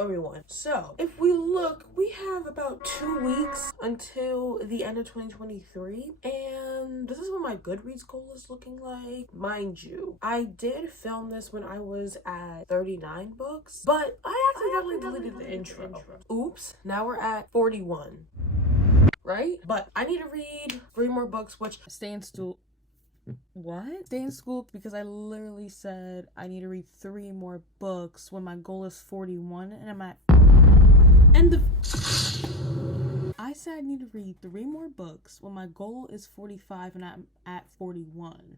Hello everyone. So if we look, we have about 2 weeks until the end of 2023, and this is what my Goodreads goal is looking like. Mind you, I did film this when I was at 39 books, but I accidentally deleted the intro. Oops, now we're at 41, right? But I need to read 3 more books, which stay in school. What? Stay in school because I literally said I need to read 3 more books when my goal is 41 and I'm at I said I need to read 3 more books when my goal is 45 and I'm at 41.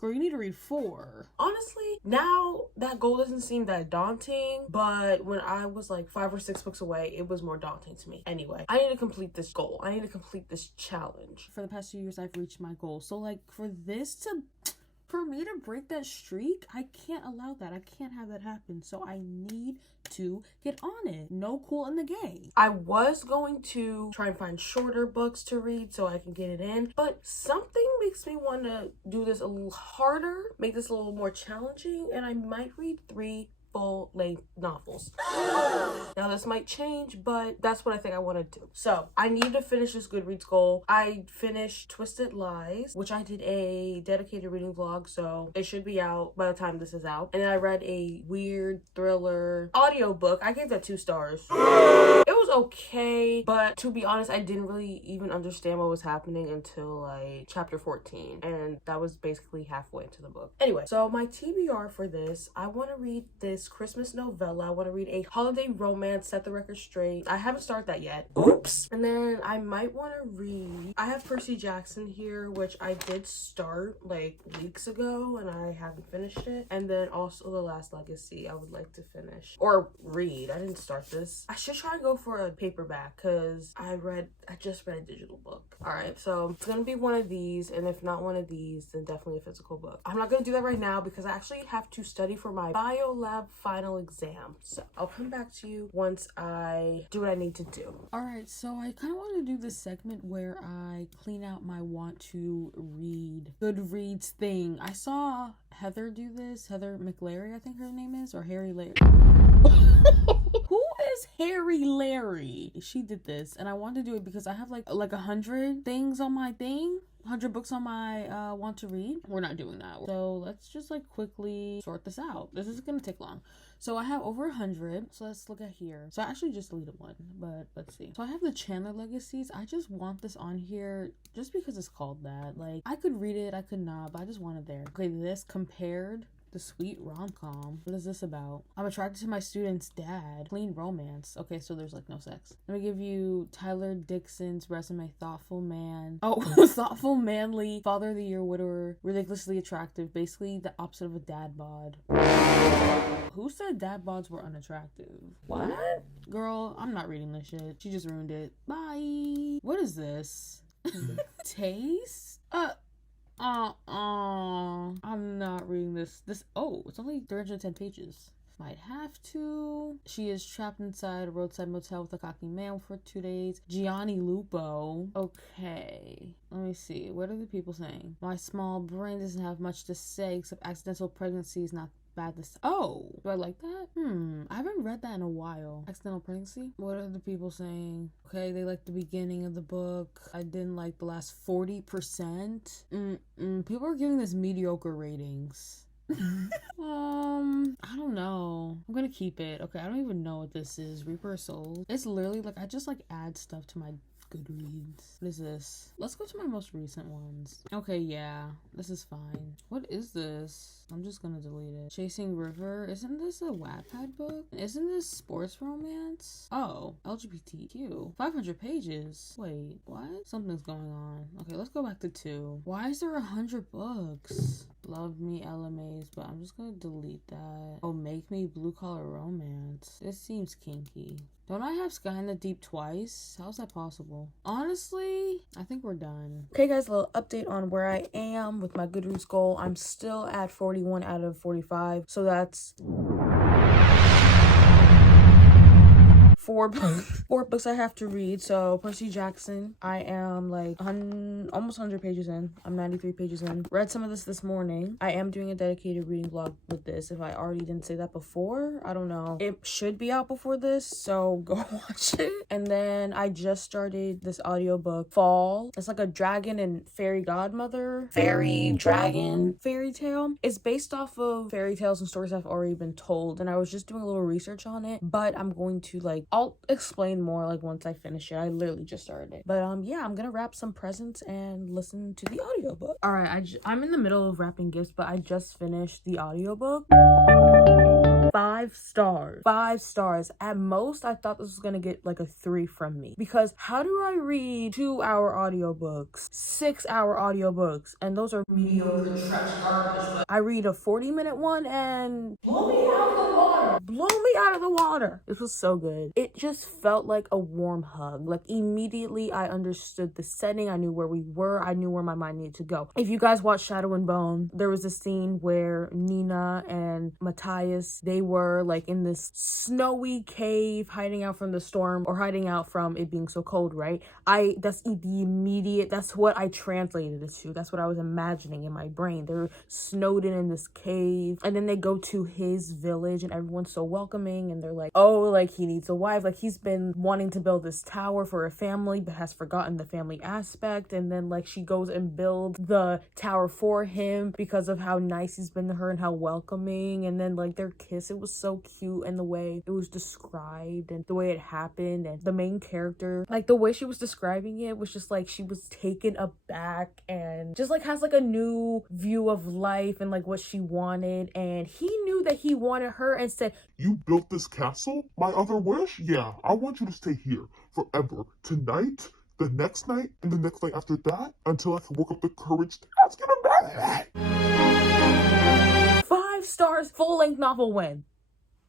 Girl, you need to read 4. Honestly, now that goal doesn't seem that daunting, but when I was like 5 or 6 books away, it was more daunting to me. Anyway, I need to complete this goal. I need to complete this challenge. For the past 2 years, I've reached my goal. So like for me to break that streak, I can't allow that. I can't have that happen. So I need to get on it. No cool in the game. I was going to try and find shorter books to read so I can get it in, but something makes me want to do this a little harder, make this a little more challenging, and I might read 3 full-length novels. Now this might change, but that's what I think I want to do. So I need to finish this Goodreads goal. I finished Twisted Lies, which I did a dedicated reading vlog, so it should be out by the time this is out. And then I read a weird thriller audiobook. I gave that 2 stars. It was okay, but to be honest, I didn't really even understand what was happening until like chapter 14, and that was basically halfway into the book. Anyway, so my TBR for this, I want to read this Christmas novella. I want to read a holiday romance, set the record straight. I haven't started that yet. Oops. And then I might want to read, I have Percy Jackson here, which I did start like weeks ago and I haven't finished it. And then also The Last Legacy I would like to finish or read. I didn't start this. I should try and go for a paperback because I just read a digital book. All right, so it's gonna be one of these, and if not one of these, then definitely a physical book. I'm not gonna do that right now because I actually have to study for my bio lab final exam. So I'll come back to you once I do what I need to do. All right, so I kind of want to do this segment where I clean out my want to read Goodreads thing. I saw Heather do this. Heather McLary, I think her name is, or Harry Larry. Who is Harry Larry? She did this, and I wanted to do it because I have like 100 things on my thing. 100 books on my want to read. We're not doing that. So let's just like quickly sort this out. This is gonna take long. So I have over 100. So let's look at here. So I actually just deleted one, but let's see. So I have the Chandler Legacies. I just want this on here just because it's called that. Like I could read it, I could not, but I just want it there. Okay, this Compared, the sweet rom-com. What is this about? I'm attracted to my student's dad. Clean romance. Okay, so there's like no sex. Let me give you Tyler Dixon's resume. Thoughtful man. Oh, thoughtful, manly, father of the year, widower, ridiculously attractive. Basically the opposite of a dad bod. Who said dad bods were unattractive? What? Girl, I'm not reading this shit. She just ruined it. Bye. What is this? Taste? I'm not reading this. It's only 310 pages. Might have to. She is trapped inside a roadside motel with a cocky man for 2 days. Gianni Lupo. Okay. Let me see. What are the people saying? My small brain doesn't have much to say except accidental pregnancy is not bad this. Oh, do I like that? I haven't read that in a while. Accidental pregnancy? What are the people saying? Okay, they like the beginning of the book. I didn't like the last 40%. People are giving this mediocre ratings. I don't know. I'm gonna keep it. Okay, I don't even know what this is. Reaper of Souls. It's literally like I just like add stuff to my Goodreads. What is this? Let's go to my most recent ones. Okay, yeah, this is fine. What is this? I'm just gonna delete it. Chasing River. Isn't this a Wattpad book? Isn't this sports romance? Oh, LGBTQ. 500 pages. Wait, what? Something's going on. Okay, let's go back to 2. Why is there 100 books? Love Me LMAs, but I'm just gonna delete that. Oh, Make Me Blue Collar Romance. This seems kinky. Don't I have Sky in the Deep twice? How's that possible? Honestly, I think we're done. Okay, guys, a little update on where I am with my Goodreads goal. I'm still at 41 out of 45, so that's four books I have to read. So Percy Jackson, I am like almost 100 pages in. I'm 93 pages in. Read some of this morning. I am doing a dedicated reading vlog with this. If I already didn't say that before, I don't know. It should be out before this, so go watch it. And then I just started this audiobook, Fall. It's like a dragon and fairy godmother, fairy dragon fairy tale. It's based off of fairy tales and stories I've already been told, and I was just doing a little research on it, but I'm going to I'll explain more once I finish it. I literally just started it. But yeah, I'm gonna wrap some presents and listen to the audiobook. All right, I'm in the middle of wrapping gifts, but I just finished the audiobook. 5 stars. 5 stars. At most, I thought this was gonna get like a 3 from me, because how do I read 2-hour audiobooks, 6-hour audiobooks, and those are mediocre trash garbage? But I read a 40-minute one and blow me out of the water. Blow me out of the water. This was so good. It just felt like a warm hug. Like immediately I understood the setting. I knew where we were. I knew where my mind needed to go. If you guys watch Shadow and Bone, there was a scene where Nina and Matthias, they were like in this snowy cave hiding out from the storm, or hiding out from it being so cold, right? That's what I translated it to. That's what I was imagining in my brain. They're snowed in this cave, and then they go to his village and everyone's so welcoming, and they're like, oh, like he needs a wife. Like he's been wanting to build this tower for a family but has forgotten the family aspect, and then like she goes and builds the tower for him because of how nice he's been to her and how welcoming. And then like their kiss, it was so cute, and the way it was described and the way it happened, and the main character, like the way she was describing it was just like she was taken aback and just like has like a new view of life and like what she wanted. And he knew that he wanted her and said, "You built this castle? My other wish? Yeah, I want you to stay here forever. Tonight, the next night, and the next night after that, until I can work up the courage to ask you to marry me." 5 stars, full-length novel win.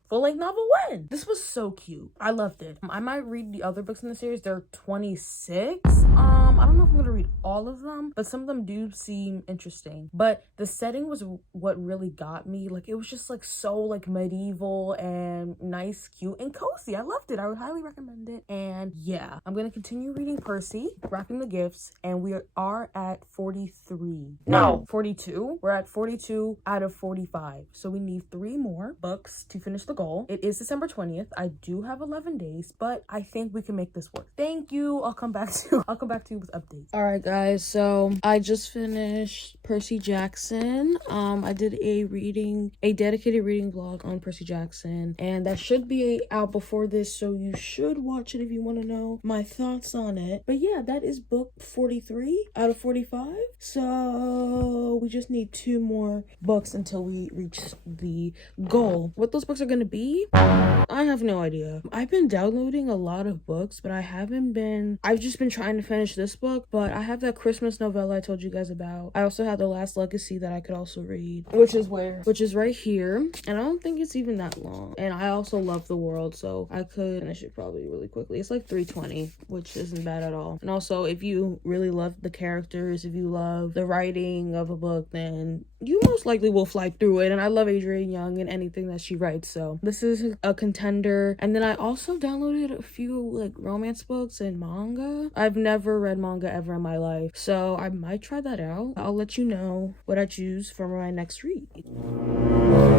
Full-length novel win. This was so cute. I loved it. I might read the other books in the series. There are 26. I don't know if I'm gonna read all of them, but some of them do seem interesting. But the setting was what really got me. Like it was just like so like medieval and nice, cute, and cozy. I loved it. I would highly recommend it. And yeah, I'm gonna continue reading Percy, wrapping the gifts, and we are at 43. No, 42. We're at 42 out of 45. So we need 3 more books to finish the goal. It is December 20th. I do have 11 days, but I think we can make this work. Thank you. I'll come back to you with updates. All right, guys. So I just finished Percy Jackson. I did a dedicated reading vlog on Percy Jackson, and that should be out before this, so you should watch it if you want to know my thoughts on it. But yeah, that is book 43 out of 45. So we just need 2 more books until we reach the goal. What those books are going to be, I have no idea. I've been downloading a lot of books, but I've just been trying to finish this book. But I have that Christmas novella I told you guys about. I also have The Last Legacy that I could also read, which is right here, and I don't think it's even that long. And I also love the world, so I could finish it probably really quickly. It's like 320, which isn't bad at all. And also, if you really love the characters, if you love the writing of a book, then you most likely will fly through it. And I love Adrienne Young and anything that she writes, so this is a contender. And then I also downloaded a few like romance books and manga. I've never read manga ever in my life, so I might try that out. I'll let you know what I choose for my next read.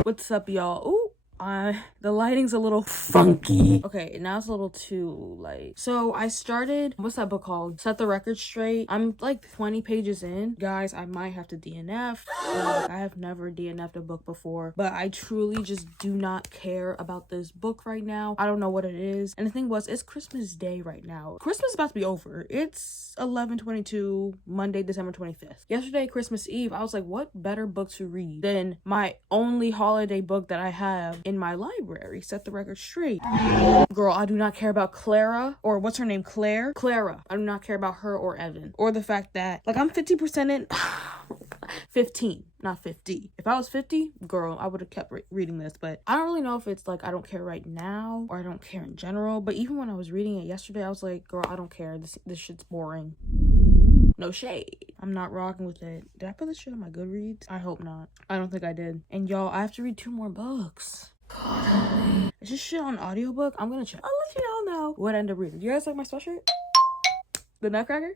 What's up, y'all? Ooh, the lighting's a little funky. Okay, now it's a little too light. So I started, what's that book called? Set the Record Straight. I'm like 20 pages in. Guys, I might have to DNF. I have never DNF'd a book before, but I truly just do not care about this book right now. I don't know what it is. And the thing was, it's Christmas Day right now. Christmas is about to be over. It's 11/22, Monday, December 25th. Yesterday, Christmas Eve, I was like, what better book to read than my only holiday book that I have in my library, Set the Record Straight. Girl, I do not care about Clara, or what's her name, Clara. I do not care about her or Evan, or the fact that like I'm 50% in 15, not 50. If I was 50, girl, I would have kept reading this. But I don't really know if it's like I don't care right now or I don't care in general. But even when I was reading it yesterday, I was like, girl, I don't care. This shit's boring. No shade. I'm not rocking with it. Did I put this shit on my Goodreads? I hope not. I don't think I did. And y'all, I have to read 2 more books. God help me. It's this shit on audiobook? I'm gonna check. I'll let you all know what I end up reading. Do you guys like my sweatshirt? The Nutcracker?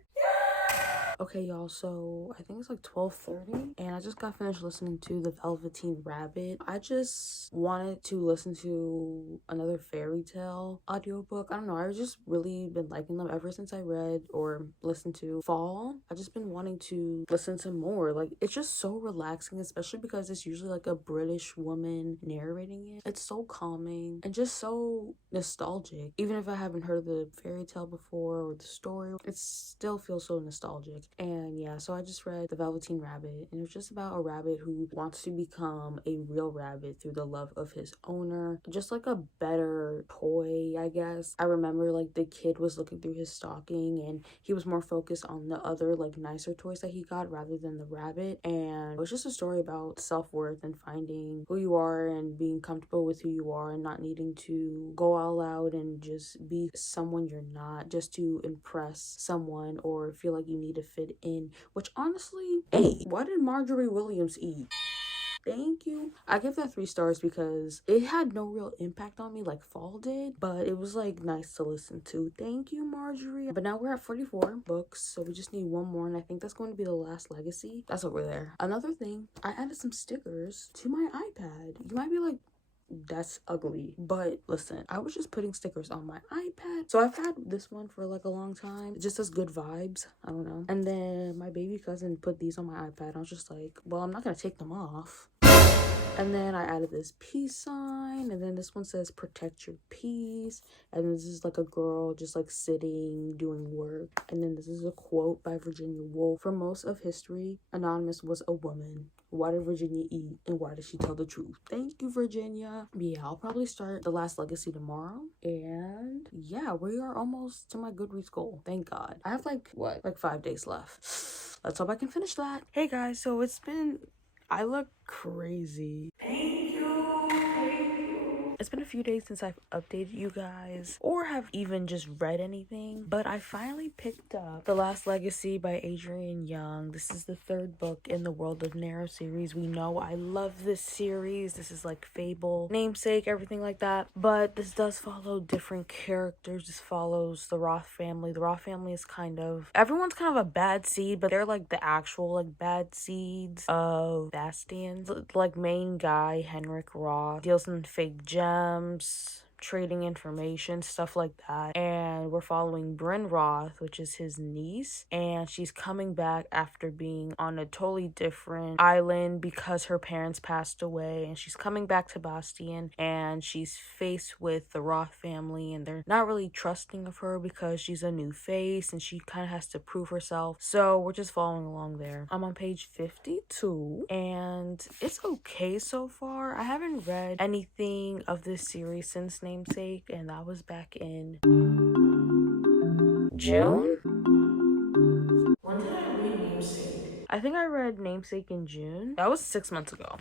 Okay, y'all, so I think it's like 12:30 and I just got finished listening to The Velveteen Rabbit. I just wanted to listen to another fairy tale audiobook. I don't know, I've just really been liking them ever since I read or listened to Fall. I've just been wanting to listen to more. Like, it's just so relaxing, especially because it's usually like a British woman narrating it. It's so calming and just so nostalgic. Even if I haven't heard the fairy tale before or the story, it still feels so nostalgic. And yeah, so I just read The Velveteen Rabbit, and it's just about a rabbit who wants to become a real rabbit through the love of his owner. Just like a better toy, I guess. I remember like the kid was looking through his stocking and he was more focused on the other like nicer toys that he got rather than the rabbit. And it was just a story about self-worth and finding who you are and being comfortable with who you are and not needing to go all out and just be someone you're not just to impress someone or feel like you need to fit in. Which honestly, hey, what did Marjorie Williams eat? Thank you. I give that 3 stars because it had no real impact on me like Fall did, but it was like nice to listen to. Thank you, Marjorie. But now we're at 44 books, so we just need one more, and I think that's going to be the last legacy. That's over there. Another thing, I added some stickers to my iPad. You might be like, that's ugly, but listen, I was just putting stickers on my iPad. So I've had this one for like a long time. It just says good vibes. I don't know. And then my baby cousin put these on my iPad. I was just like, well, I'm not gonna take them off. And then I added this peace sign, and then this one says protect your peace, and this is like a girl just like sitting doing work. And then this is a quote by Virginia Woolf: for most of history, Anonymous was a woman. Why did Virginia eat, and why did she tell the truth? Thank you, Virginia. Yeah, I'll probably start the last legacy tomorrow. And yeah, we are almost to my Goodreads goal. Thank God. I have like 5 days left. Let's hope I can finish that. Hey guys, so I look crazy. Thank you. It's been a few days since I've updated you guys or have even just read anything, but I finally picked up The Last Legacy by Adrienne Young. This is the 3rd book in the World of Narrow series. We know I love this series. This is like Fable, Namesake, everything like that, but this does follow different characters. This follows the Roth family. The Roth family is everyone's kind of a bad seed, but they're like the actual like bad seeds of Bastions. Like main guy Henrik Roth deals in fake gems, trading information, stuff like that. And we're following Bryn Roth, which is his niece, and she's coming back after being on a totally different island because her parents passed away, and she's coming back to Bastion, and she's faced with the Roth family, and they're not really trusting of her because she's a new face and she kind of has to prove herself. So we're just following along there. I'm on page 52 and it's okay so far. I haven't read anything of this series since Namesake, and that was back in June. When did I read Namesake? I think I read Namesake in June. That was 6 months ago.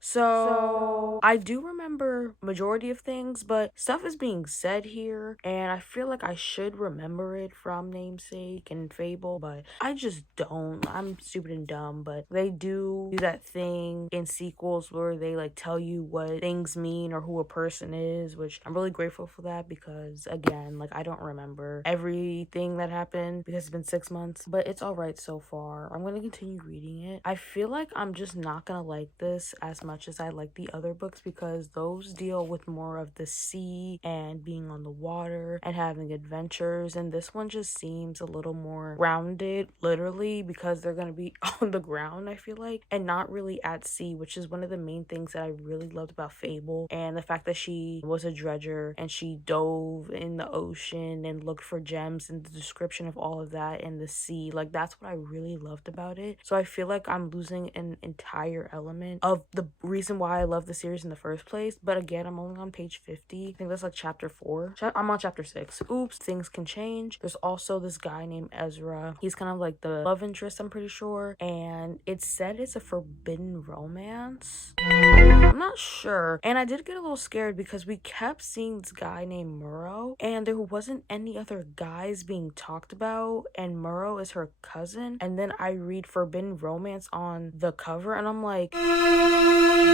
So I do remember majority of things, but stuff is being said here, and I feel like I should remember it from Namesake and Fable, but I just don't. I'm stupid and dumb, but they do that thing in sequels where they like tell you what things mean or who a person is, which I'm really grateful for that because again, like I don't remember everything that happened because it's been 6 months, but it's all right so far. I'm gonna continue reading it. I feel like I'm just not gonna like this as much as I like the other books because those deal with more of the sea and being on the water and having adventures, and this one just seems a little more grounded, literally, because they're gonna be on the ground, I feel like, and not really at sea, which is one of the main things that I really loved about Fable, and the fact that she was a dredger and she dove in the ocean and looked for gems, and the description of all of that in the sea, like that's what I really loved about it. So I feel like I'm losing an entire element of the reason why I love the series in the first place. But again, I'm only on page 50. I think that's like chapter 4. I'm on chapter 6. Oops, things can change. There's also this guy named Ezra. He's kind of like the love interest, I'm pretty sure, and it's said it's a forbidden romance. I'm I'm not sure. And I did get a little scared because we kept seeing this guy named Murrow, and there wasn't any other guys being talked about, and Murrow is her cousin. And then I read forbidden romance on the cover, and I'm like,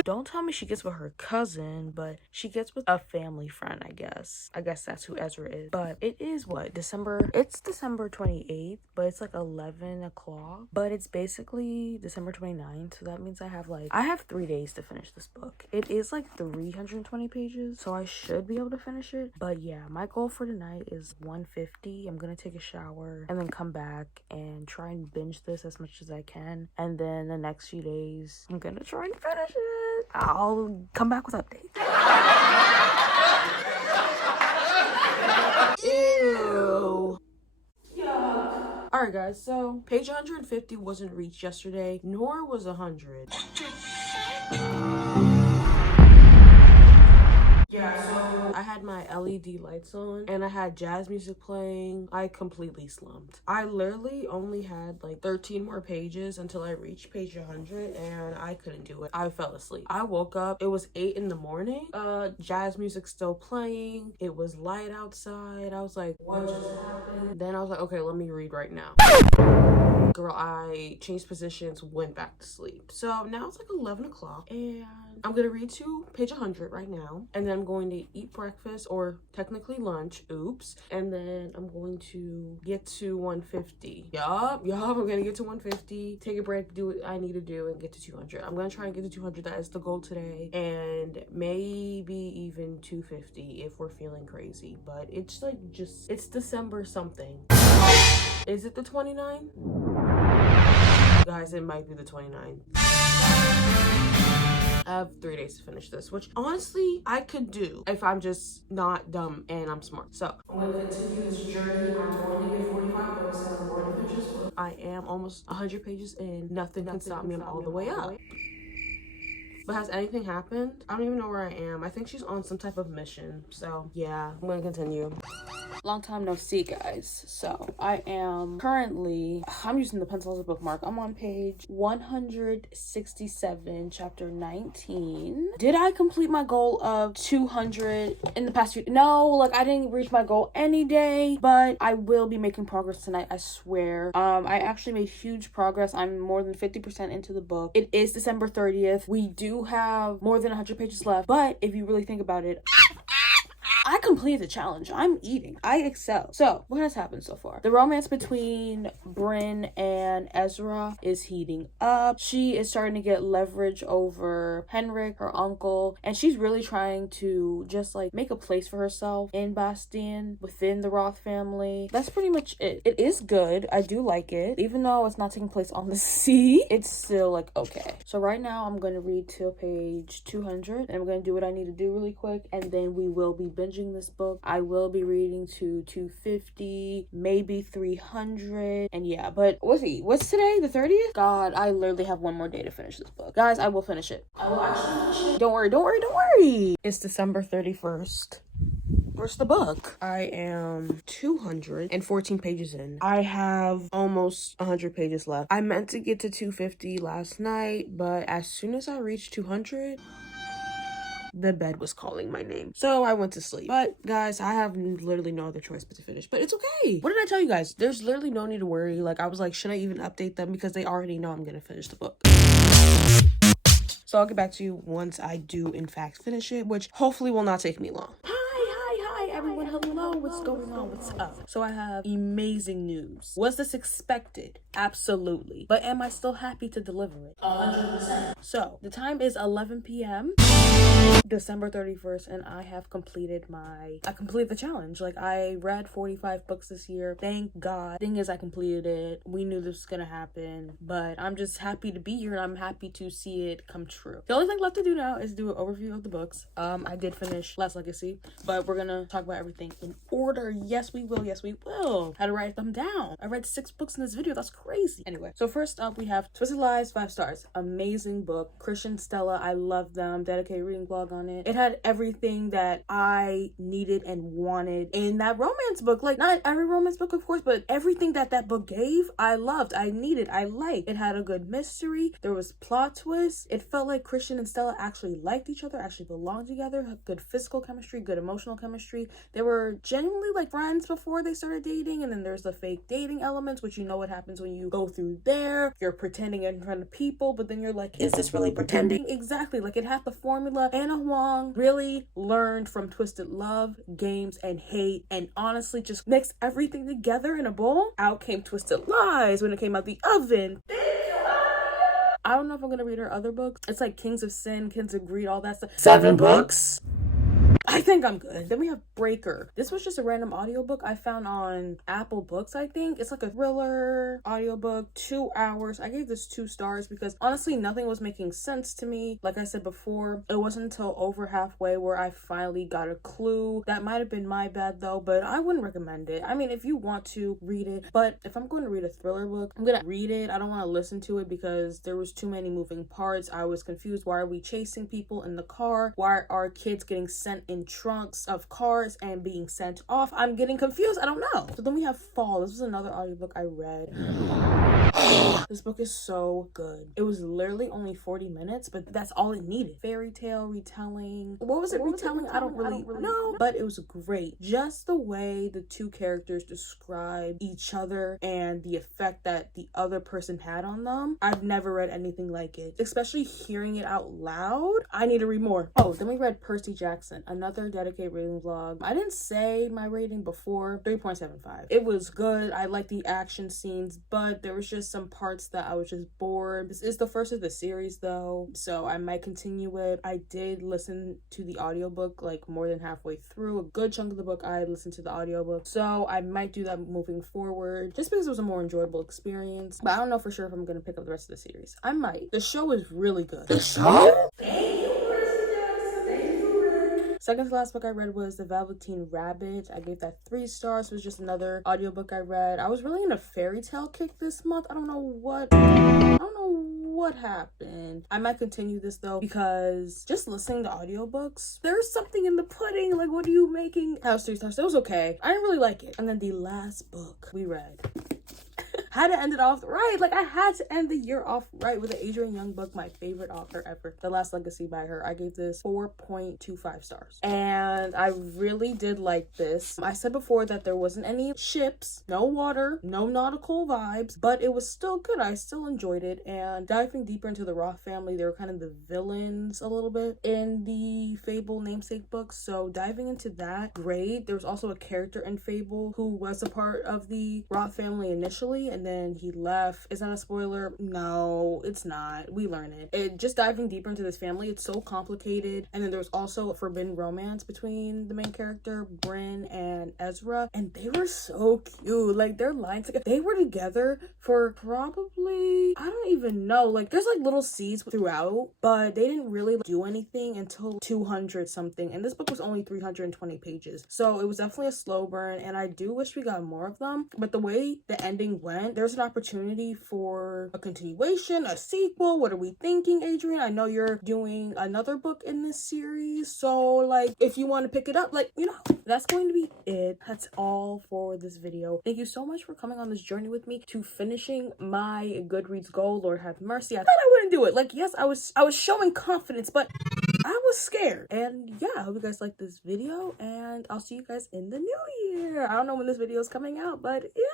don't tell me she gets with her cousin, but she gets with a family friend, I guess. I guess that's who Ezra is. But it is what? It's December 28th, but it's like 11 o'clock. But it's basically December 29th, so that means I have 3 days to finish this book. It is like 320 pages, so I should be able to finish it. But yeah, my goal for tonight is 150. I'm gonna take a shower and then come back and try and binge this as much as I can. And then the next few days, I'm gonna try and finish it. I'll come back with updates. Ew. Yuck. Alright guys, so page 150 wasn't reached yesterday, nor was 100. Yeah, so I had my LED lights on and I had jazz music playing. I completely slumped. I literally only had like 13 more pages until I reached page 100 and I couldn't do it. I fell asleep. I woke up, it was 8 in the morning. Jazz music still playing. It was light outside. I was like, what just happened? Then I was like, okay, let me read right now. Girl, I changed positions, went back to sleep. So now it's like 11 o'clock and I'm gonna read to page 100 right now. And then I'm going to eat breakfast, or technically lunch, oops. And then I'm going to get to 150. Yup, I'm gonna get to 150, take a break, do what I need to do, and get to 200. I'm gonna try and get to 200, that is the goal today. And maybe even 250 if we're feeling crazy. But it's like it's December something. Is it the 29th? Guys, it might be the 29th. I have 3 days to finish this, which honestly I could do if I'm just not dumb and I'm smart. So I'm going to continue this journey. I'm going to get 45 books and I'm going to finish this book. I am almost 100 pages in. Nothing can stop me. I'm all the way up. But has anything happened? I don't even know where I am. I think she's on some type of mission. So yeah, I'm gonna continue. Long time no see, guys. So I am currently, I'm using the pencil as a bookmark. I'm on page 167, chapter 19. Did I complete my goal of 200 in the past few? No, like I didn't reach my goal any day, but I will be making progress tonight, I swear. I actually made huge progress. I'm more than 50% into the book. It is December 30th. We do have more than 100 pages left, but if you really think about it, I completed the challenge. I'm eating. I excel. So, what has happened so far? The romance between Bryn and Ezra is heating up. She is starting to get leverage over Henrik, her uncle, and she's really trying to just like make a place for herself in Bastien within the Roth family. That's pretty much it. It is good. I do like it. Even though it's not taking place on the sea, it's still like okay. So right now I'm going to read till page 200 and I'm going to do what I need to do really quick, and then we will be binging this book. I will be reading to 250, maybe 300, and yeah, but what's today, the 30th? God, I literally have one more day to finish this book. Guys, I will finish it. I will actually finish it. Don't worry. It's December 31st. Where's the book? I am 214 pages in. I have almost 100 pages left. I meant to get to 250 last night, but as soon as I reached 200, the bed was calling my name. So I went to sleep. But guys, I have literally no other choice but to finish. But it's okay. What did I tell you guys? There's literally no need to worry. Like I was like, should I even update them? Because they already know I'm gonna finish the book. So I'll get back to you once I do in fact finish it, which hopefully will not take me long. Hi everyone, hello, what's going on, what's up? So I have amazing news. Was this expected? Absolutely. But am I still happy to deliver it? 100%. So the time is 11 p.m. December 31st, and I have completed the challenge. Like I read 45 books this year. Thank God. Thing is, I completed it. We knew this was gonna happen, but I'm just happy to be here and I'm happy to see it come true. The only thing left to do now is do an overview of the books. I did finish Last Legacy, but we're gonna talk talk about everything in order. Yes, we will. Yes, we will. How to write them down. I read 6 books in this video. That's crazy. Anyway, so first up we have Twisted Lies, 5 stars. Amazing book. Christian, Stella, I love them. Dedicated reading vlog on it. It had everything that I needed and wanted in that romance book. Like, not every romance book, of course, but everything that book gave, I loved, I needed, I liked. It had a good mystery. There was plot twists. It felt like Christian and Stella actually liked each other, actually belonged together, had good physical chemistry, good emotional chemistry. They were genuinely like friends before they started dating, and then there's the fake dating elements, which you know what happens when you go through there. You're pretending in front of people, but then you're like, is this really pretending? Exactly. Like, it had the formula. Anna Huang really learned from Twisted Love, Games, and Hate, and honestly just mixed everything together in a bowl. Out came Twisted Lies when it came out the oven. I don't know if I'm gonna read her other books. It's like Kings of Sin, Kings of Greed, all that stuff. 7 books. I think I'm good. Then we have Breaker. This was just a random audiobook I found on Apple Books, I think. It's like a thriller audiobook, 2 hours. I gave this 2 stars because honestly, nothing was making sense to me. Like I said before, it wasn't until over halfway where I finally got a clue. That might have been my bad though, but I wouldn't recommend it. I mean, if you want to read it, but if I'm going to read a thriller book, I'm gonna read it. I don't want to listen to it because there was too many moving parts. I was confused. Why are we chasing people in the car? Why are kids getting sent in trunks of cars and being sent off? I'm getting confused. I don't know. So then we have Fall. This was another audiobook I read. This book is so good. It was literally only 40 minutes, but that's all it needed. Fairy tale retelling. What was it retelling? I don't really know, but it was great. Just the way the 2 characters describe each other and the effect that the other person had on them. I've never read anything like it, especially hearing it out loud. I need to read more. Oh, then we read Percy Jackson, another dedicated reading vlog. I didn't say my rating before. 3.75. It was good. I liked the action scenes, but there was just some parts that I was just bored. This is the first of the series though, so I might continue it. I did listen to the audiobook like more than halfway through. A good chunk of the book I listened to the audiobook, so I might do that moving forward just because it was a more enjoyable experience. But I don't know for sure if I'm gonna pick up the rest of the series. I might. The show is really good. The show? Second to last book I read was The Velveteen Rabbit. I gave that 3 stars. It was just another audiobook I read. I was really in a fairy tale kick this month. I don't know what happened. I might continue this though because just listening to audiobooks, there's something in the pudding. Like, what are you making? That was 3 stars. It was okay. I didn't really like it. And then the last book we read. Had to end it off right. Like, I had to end the year off right with the Adrienne Young book, my favorite author ever. The Last Legacy by her. I gave this 4.25 stars. And I really did like this. I said before that there wasn't any ships, no water, no nautical vibes, but it was still good. I still enjoyed it. And diving deeper into the Roth family, they were kind of the villains a little bit in the Fable namesake books. So diving into that, great. There was also a character in Fable who was a part of the Roth family initially, and then he left. Is that a spoiler? No, it's not. We learn it. Just diving deeper into this family, it's so complicated. And then there's also a forbidden romance between the main character, Bryn and Ezra, and they were so cute. Like, their lines, they were together for probably, I don't even know, like, there's like little seeds throughout, but they didn't really do anything until 200 something, and this book was only 320 pages, so it was definitely a slow burn, and I do wish we got more of them. But the way the ending went, there's an opportunity for a continuation, a sequel. What are we thinking, Adrienne? I know you're doing another book in this series, so like, if you want to pick it up, like, you know, that's going to be it. That's all for this video. Thank you so much for coming on this journey with me to finishing my Goodreads goal. Lord have mercy. I thought I wouldn't do it. Like, yes, I was showing confidence, but I was scared. And yeah, I hope you guys liked this video, and I'll see you guys in the new year. I don't know when this video is coming out, but yeah.